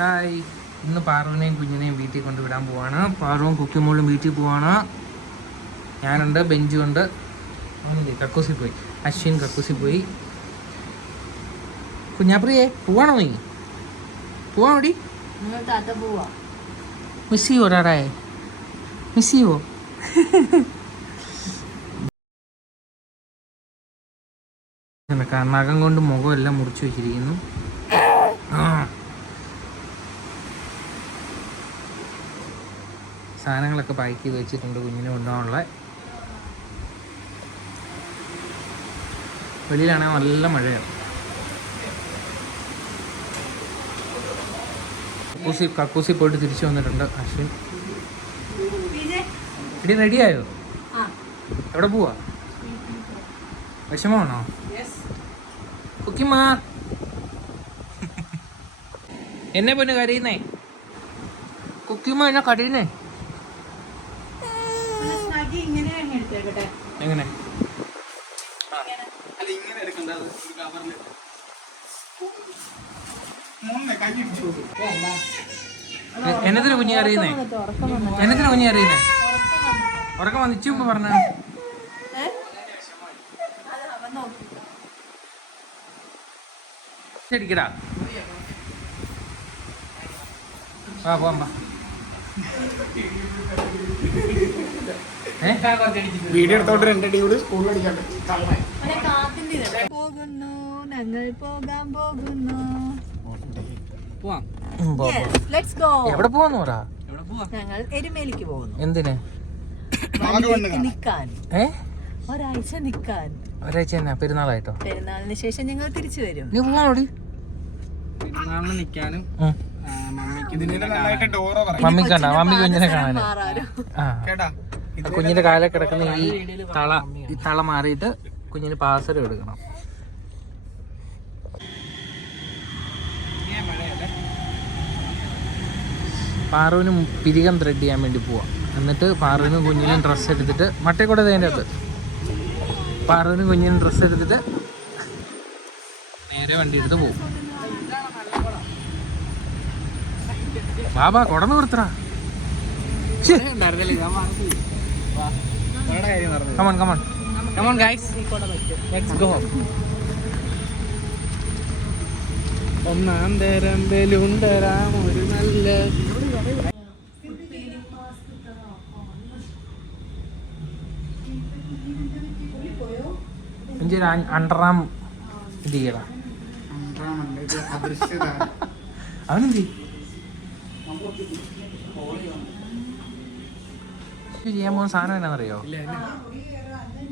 Hi ഇന്ന് പാറുവിനെയും കുഞ്ഞിനെയും വീട്ടിൽ കൊണ്ടുവിടാൻ പോവാണ്. പാറുവും കുക്കിമോളും വീട്ടിൽ പോവാണ്. ഞാനുണ്ട് ബെഞ്ചുണ്ട് അവനില്ലേ കക്കൂസി പോയി. അശ്വിൻ കക്കൂസി പോയി. കുഞ്ഞാപ്രിയേ പോവാണോ നീ? പോവാ. പോവാ മിസ് ചെയ്യുവോ ഡാഡായെ മിസ് ചെയ്യുവോ നഖം കൊണ്ട് മുഖം എല്ലാം മുറിച്ചു വെച്ചിരിക്കുന്നു. ആ. സാധനങ്ങളൊക്കെ പാക്ക് ചെയ്ത് വെച്ചിട്ടുണ്ട് കുഞ്ഞിനെ കൊണ്ടുപോകാനുള്ള. വെളിയിലാണെങ്കിൽ നല്ല മഴയാണ്. കക്കൂസി കക്കൂസി പോയിട്ട് തിരിച്ചു വന്നിട്ടുണ്ട് അശ്വിൻ ഇടി റെഡിയായോ? എവിടെ പോവാ? വിഷമമാണോ? കുക്കിമാ. എന്നെ പൊന്നു കരയുന്നേ? കുക്കിമ്മ എന്നെ കരയുന്നേ? ഇങ്ങനെ അങ്ങ് എടുത്തേക്കട്ടെ എങ്ങനെ എ- എന്നതിന് കുഞ്ഞി അറിയുന്നേ? എന്നതിന് കുഞ്ഞി അറിയുന്നേ? ഉറക്കം വന്നിച്ച് മുമ്പ് പറഞ്ഞ. ശരിക്കടാ വാ പോവാം വീഡിയോ എടുത്തോട്ട് രണ്ടടി കൂടി സ്കൂളിൽ പോകുന്നു ഞങ്ങൾ പോകാൻ പോകുന്നു. എവിടെ പോവാന്ന് പറ? ഞങ്ങൾ എരുമേലിക്ക് പോകുന്നു. എന്തിന്? നിക്കാൻ ഏ? ഒരാഴ്ച നിക്കാൻ ഒരാഴ്ച തന്നെ പെരുന്നാളായിട്ടോ? പെരുന്നാളിന് ശേഷം ഞങ്ങൾ തിരിച്ചു വരും. നീ പോവാണോടി? പെരുന്നാളിന് നിൽക്കാനും മമ്മി കണ്ട മമ്മി കുഞ്ഞിനെ കാണാൻ കുഞ്ഞിന്റെ കാലിൽ കിടക്കുന്ന ഈ തള ഈ തള മാറിയിട്ട് കുഞ്ഞിന് പാസരം എടുക്കണം. പാറുവിന് പിരികം ത്രെഡ് ചെയ്യാൻ വേണ്ടി പോവാം. എന്നിട്ട് പാറുവിനും കുഞ്ഞിനും ഡ്രസ്സ് എടുത്തിട്ട് മട്ടേ കൂടെ അതിന്റെ അകത്ത് പാറുവിനും കുഞ്ഞിനും ഡ്രസ്സ് എടുത്തിട്ട് നേരെ വണ്ടി എടുത്ത് പോകും ബാബാ കൊടന്ന് കൊടുത്തടാ. Come on come on come on guys let's go ഒന്നാം തരം ബലൂൺ തരാം ഒരു നല്ല എനിക്കൊരു അണ്ടറാം ഇത് ചെയ്യടാ. അവനെന്ത് അവനെന്തി ചെയ്യാൻ പോകുന്ന സാധനം എന്നാണെന്നറിയോ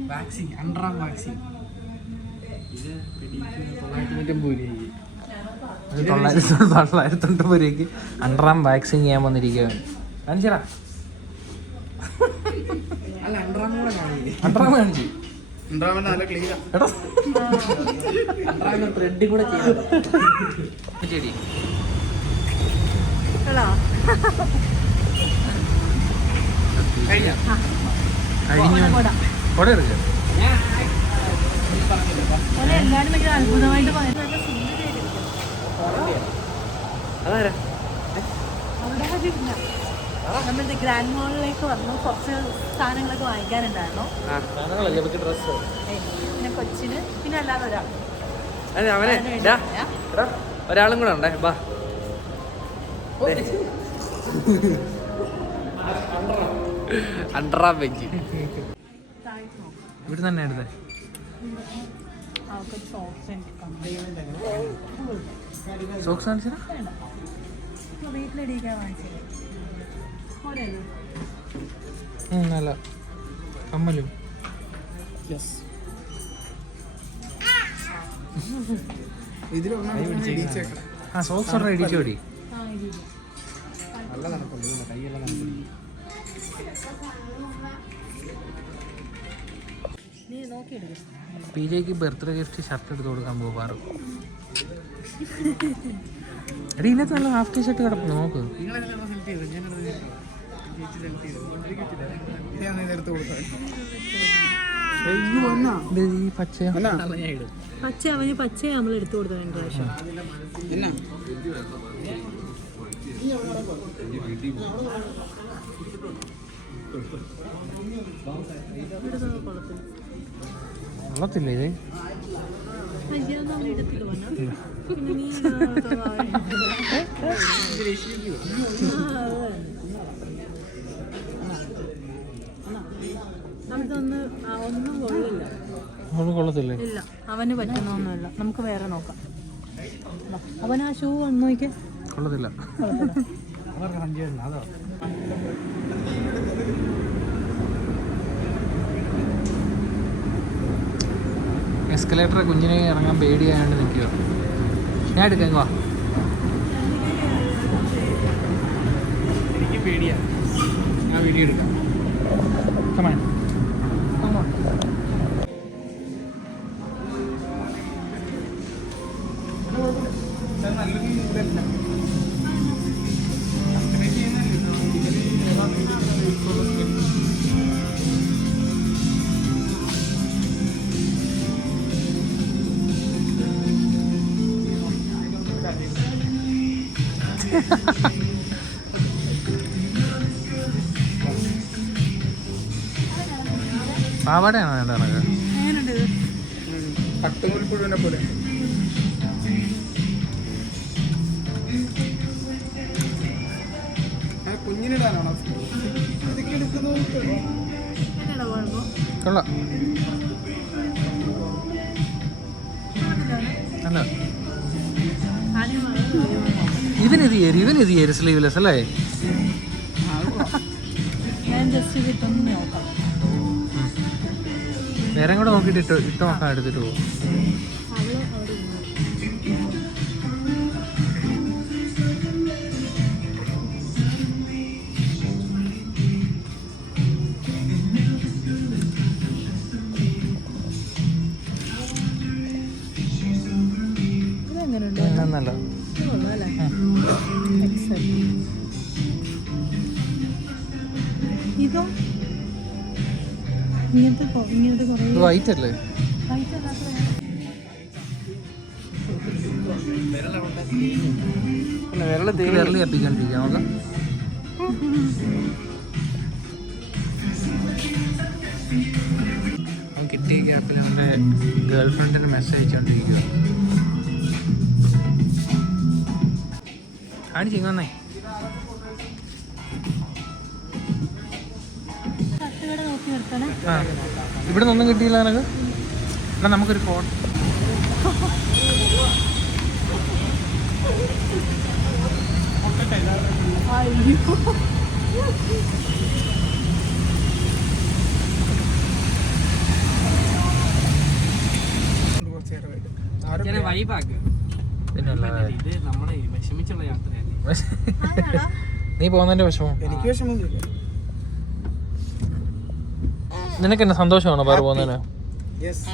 വാക്സിൻ അണ്ടറാം വാക്സിൻ ഇത് തൊള്ളായിരത്തി തൊള്ളായിരത്തി തൊണ്ണൂറ് രൂപയ്ക്ക് അണ്ടറാം വാക്സിൻ ചെയ്യാൻ വന്നിരിക്കുകയാണ് കാണിച്ചടാ. അണ്ടറാം കാണിച്ചു. അണ്ടറാം നല്ല ക്ലീനാ എടാ. ത്രെഡ് കൂടെ ചെയ്യാം. ഭയങ്കര അത്ഭുതമായിട്ട് അതാരാ? നമ്മളുടെ ഗ്രാൻഡ് മോളിലേക്ക് വന്നു. കുറച്ച് സാധനങ്ങളൊക്കെ വാങ്ങിക്കാനുണ്ടായിരുന്നു. പിന്നെ കൊച്ചിന് പിന്നെ അല്ലാതെ ഒരാൾ. ഒരാളും കൂടെ ഉണ്ടേ. ബാ. അണ്ടറാം വെജ് ഇവിടെ തന്നെ എടുത്തേ സോക്സ് വീട്ടിലിടിക്കാൻ വാങ്ങിച്ചത്. നല്ല. കമ്മലും യെസ് ഇതിലൊന്നും ആ സോക്സ് ഒരെണ്ണം ഇടിച്ചോടി നല്ല നടപ്പുണ്ട് കൈയെല്ലാം നോക്കിയെടുക്കും പി ജെക്ക് ബർത്ത്ഡേ ഗിഫ്റ്റ് ഷർട്ട് എടുത്ത് കൊടുക്കാൻ പോകാറ്. എടി ഇതിനകത്ത് നല്ല ഹാഫ് ടീ ഷർട്ട് കിടപ്പ് നോക്ക് പച്ച അവന് പച്ച നമ്മൾ എടുത്തു കൊടുത്തു രണ്ട് പ്രാവശ്യം. എന്നാ കൊള്ളത്തില്ല ഇത്? വന്ന ഒന്നും കൊള്ളത്തില്ലേ? ഇല്ല അവന് പറ്റുന്നൊന്നുമില്ല. നമുക്ക് വേറെ നോക്കാം. അവൻ ആ ഷൂ ഒന്ന് നോക്കിയേ കൊള്ളത്തില്ല എസ്കലേറ്റർ കുഞ്ഞിനെ ഇറങ്ങാൻ പേടിയായോണ്ട് നിൽക്കുക. ഞാൻ എടുക്കാം വാ. എനിക്ക് പേടിയാ. ഞാൻ വീഡിയോ എടുക്കാം. പാവാടയാണോ ഇത്. പട്ടുനൂൽപ്പുഴുവിനെ പോലെ കുഞ്ഞിനിടാനാണോ? ഇതൊക്കെ എടുക്കുന്നത് കൊള്ളാം. അല്ല. ഇവനിത് ചേരും ഇവനിത് ചേരും സ്ലീവ്ലെസ് അല്ലേ? നോക്കാം. വേറെ കൂടെ നോക്കിയിട്ട് ഇട്ട് ഇട്ട് നോക്കാൻ എടുത്തിട്ട് പോകും ഇത് ഇങ്ങനത്തെ ഇങ്ങനത്തെ കുറേ വൈറ്റ് അല്ലേ? പൈസ അല്ലാത്ത കത്തിക്കൊണ്ടിരിക്കുക നമുക്ക് അവൻ കിട്ടിയ ഗ്യാപ്പിൽ അവന്റെ ഗേൾ ഫ്രണ്ടിന് മെസ്സേജ് അയച്ചുകൊണ്ടിരിക്കുക നോക്കി നിർത്തണേ. ആ ഇവിടെ നിന്നും കിട്ടിയില്ല നിനക്ക്? എന്നാ നമുക്കൊരു കുറച്ചേരം വൈബാക്ക് പിന്നെ ഇത് നമ്മളെ വിഷമിച്ചുള്ള ആരാടാ? നീ പോകുന്നതിന്റെ വിഷമം. എനിക്ക് വിഷമമൊന്നുമില്ല നിനക്ക് എന്നെ സന്തോഷമാണോ പാറ പോകുന്നതിന്? യെസ്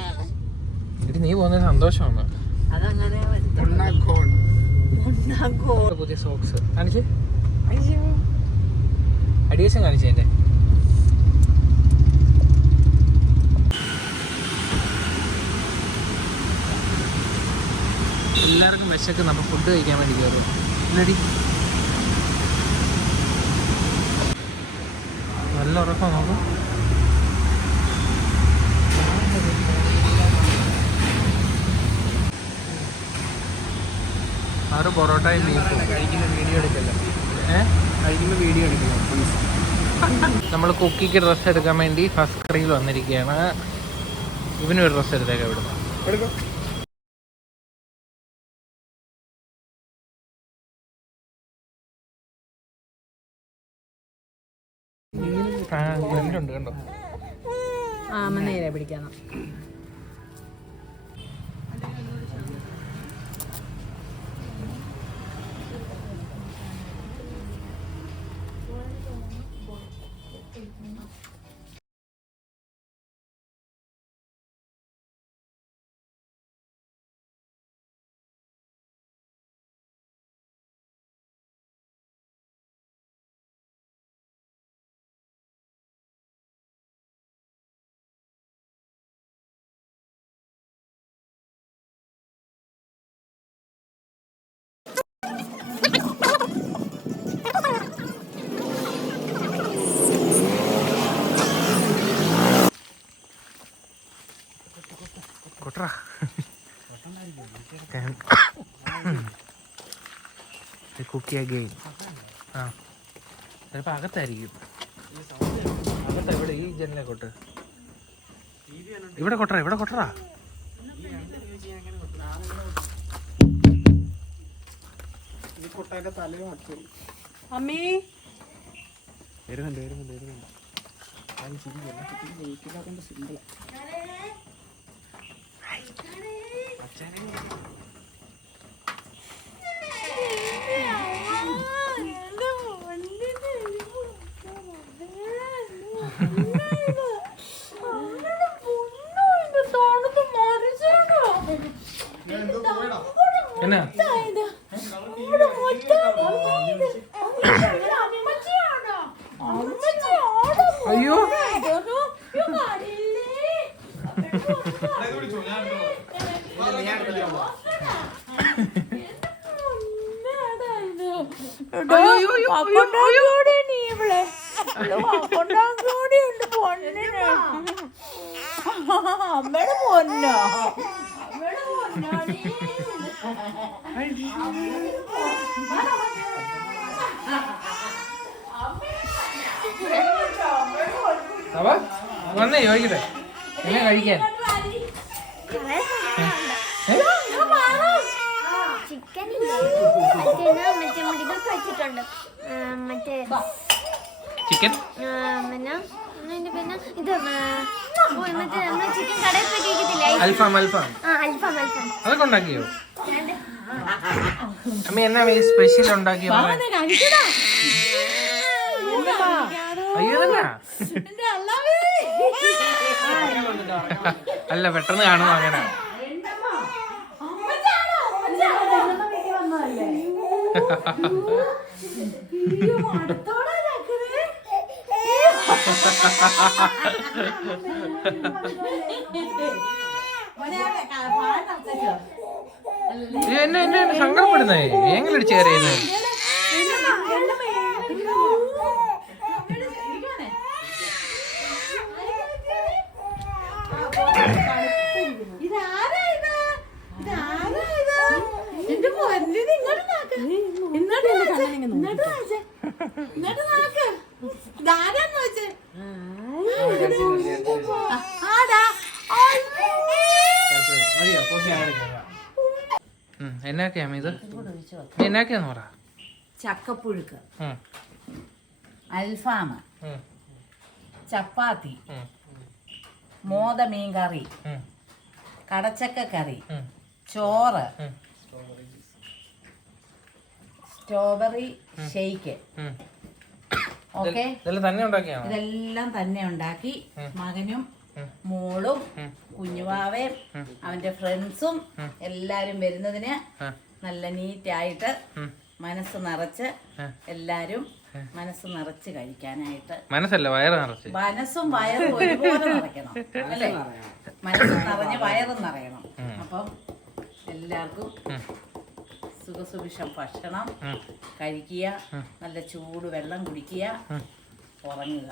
എടി നീ പോകുന്നതിന് സന്തോഷമാണ്. പുതിയ സോക്സ് കാണിച്ച്. അടിയസം കാണിച്ചേ എന്റെ എല്ലാവർക്കും വിശക്ക് നമ്മൾ ഫുഡ് കഴിക്കാൻ വേണ്ടി കയറും ഇല്ലടി. നല്ല ഉറക്കം നോക്കും ആറ് പൊറോട്ടയും ബീഫും കഴിക്കുന്ന വീഡിയോ എടുക്കല്ല? ഏഹ് കഴിക്കുന്ന വീഡിയോ എടുക്കല്ല? പ്ലീസ് നമ്മൾ കുക്കിക്ക് ഡ്രസ്സ് എടുക്കാൻ വേണ്ടി ഫസ്റ്റ് കറിയിൽ വന്നിരിക്കുകയാണ്. ഇവനൊരു ഡ്രസ്സ് എടുത്തേക്കാം ഇവിടുന്ന്. എടുക്കാം? ആ ആമ നേരെ പിടിക്കണം കൊട്ടറ കുക്കി അഗെയിൻ ആ ചിലപ്പോൾ അകത്തായിരിക്കും അകത്ത ഇവിടെ ഈ ജനലെ കൊട്ട് ഇവിടെ കൊട്ടറ ഇവിടെ കൊട്ടറ അമ്മീ കൊട്ടേന്റെ തലയും അച്ചു അമ്മേ വരുന്നുണ്ട് വരുന്നുണ്ട് വരുന്നുണ്ട് അത് ശരിയല്ല കുട്ടി എന്നാ? അമ്മയുടെ പൊന്നോ അമ്മയുടെ വന്നേ ചോദിക്കട്ടെ. എന്നെ കഴിക്കാൻ? ചിക്കൻ മറ്റേ മറ്റേ ചിക്കൻ പിന്നെ പിന്നെ ഇത് മറ്റേ അൽഫാം അൽഫാം. അതൊക്കെ ഉണ്ടാക്കിയോ? അമ്മ എന്നാ സ്പെഷ്യൽ ഉണ്ടാക്കിയോ അല്ല പെട്ടെന്ന് കാണും അങ്ങനെ. ഇത് എന്നെ എന്നെ എന്നെ സങ്കടപ്പെടുന്നേ. ഏങ്ങലടിച്ച് കയറിയുന്നേ എന്നാക്കിയാ ഇത് എന്നാക്കിയാന്ന് പറ. ചക്കപ്പുഴുക്ക്. അൽഫാമ അൽഫാം. ചപ്പാത്തി. മോദ മോത മീൻ കറി കടച്ചക്ക കറി. ചോറ്. Strawberry shake. ഓക്കെ? ഇതെല്ലാം തന്നെ ഉണ്ടാക്കിയാണോ? ഇതെല്ലാം തന്നെ ഉണ്ടാക്കി. മകനും. മോളും. കുഞ്ഞുവാവയും അവന്റെ ഫ്രണ്ട്സും എല്ലാരും വരുന്നതിന് നല്ല നീറ്റായിട്ട് മനസ്സ് നിറച്ച് എല്ലാരും മനസ്സ് നിറച്ച് കഴിക്കാനായിട്ട് മനസ്സല്ല വയറ് നിറച്ച്. മനസ്സും വയറും ഒരുപോലെ നിറയ്ക്കണം അല്ലേ? മനസ്സ് നിറഞ്ഞ് വയറും നിറയണം. അപ്പം എല്ലാവർക്കും സുഖസുഭിഷം സുഖസുഭിക്ഷം ഭക്ഷണം കഴിക്കുക നല്ല ചൂട് വെള്ളം കുടിക്കുക ഉറങ്ങുക.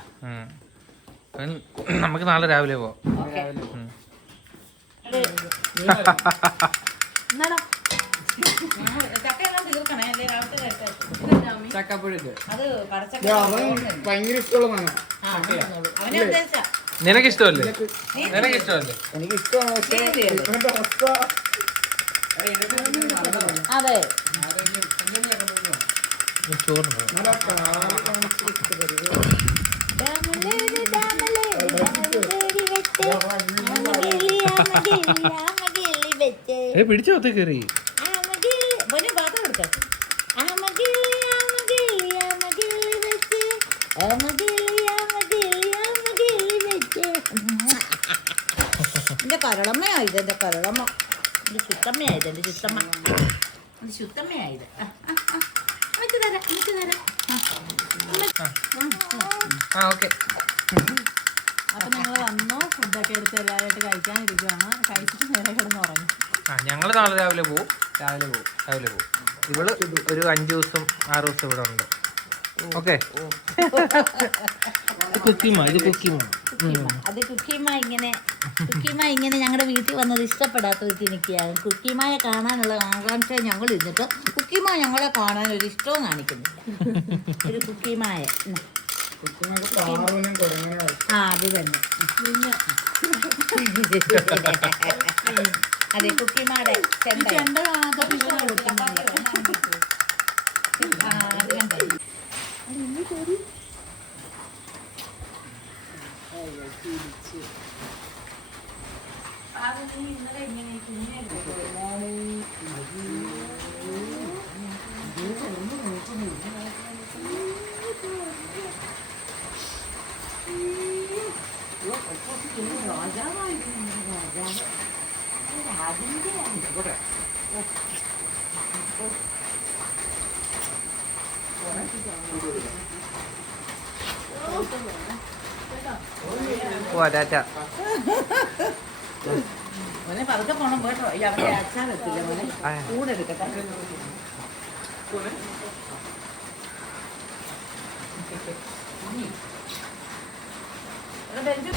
നമുക്ക് നാളെ രാവിലെ പോവാം. നിനക്ക് ഇഷ്ടമല്ലേ നിനക്ക് ഇഷ്ടമല്ലേ എനിക്ക് ഇഷ്ടമാണ് അതെ ചോറുണ്ടോ പിടിച്ചോ ഒത്തേ കയറി എന്റെ കരളമ്മയായത് എന്റെ കരളമ്മ എന്റെ ചുത്തമ്മയായത് എന്റെ ചുത്തമ്മ എന്റെ ചുത്തമ്മയായത് ആ, ആ, ആ. തരാം തരാം ആ. ഓക്കെ. അപ്പൊ ഞങ്ങൾ വന്നു ഫുഡൊക്കെ എടുത്ത് എല്ലാവരായിട്ട് കഴിക്കാനിരിക്കുവാണ്. കഴിച്ചിട്ട് നേരെ കിടന്ന് ഉറങ്ങി. ആ ഞങ്ങൾ നാളെ രാവിലെ പോവും. രാവിലെ പോവും. രാവിലെ പോവും. ഇവൾ ഒരു അഞ്ച് ദിവസം ആറ് ദിവസം ഇവിടെ ഉണ്ട്. ഓക്കെ കുക്കിമ ഇത് കുക്കിമ. അത് കുക്കിമ ഇങ്ങനെ കുക്കിമ ഇങ്ങനെ ഞങ്ങളുടെ വീട്ടിൽ വന്നത് ഇഷ്ടപ്പെടാത്തവർക്ക് നിൽക്കുകയാണ് കുക്കിമയെ കാണാനുള്ള ആകാംക്ഷ ഞങ്ങൾ ഇരുന്നിട്ട് കുക്കിമ ഞങ്ങളെ കാണാൻ ഒരു ഇഷ്ടവും കാണിക്കുന്നില്ല. ഒരു കുക്കിമായ ആ അത് തന്നെ. അതെ കുക്കിമാടെ ചെണ്ട 아니 미대리? 아이고 길지. 아버님 노래 얘기 좀 해주세요. 나는 내가 얼마나 못하는 이거 벌써 지금 나잖아 이거 나잖아. 이거 아닌데 그래. 어. 어. ടാറ്റ. മോനെ പതുക്കെ പോണം പോട്ടോ ഈ അവിടെ അച്ചാർ എത്തില്ല മോനെ. കൂടെ എടുക്കട്ടെ. ബെഞ്ച്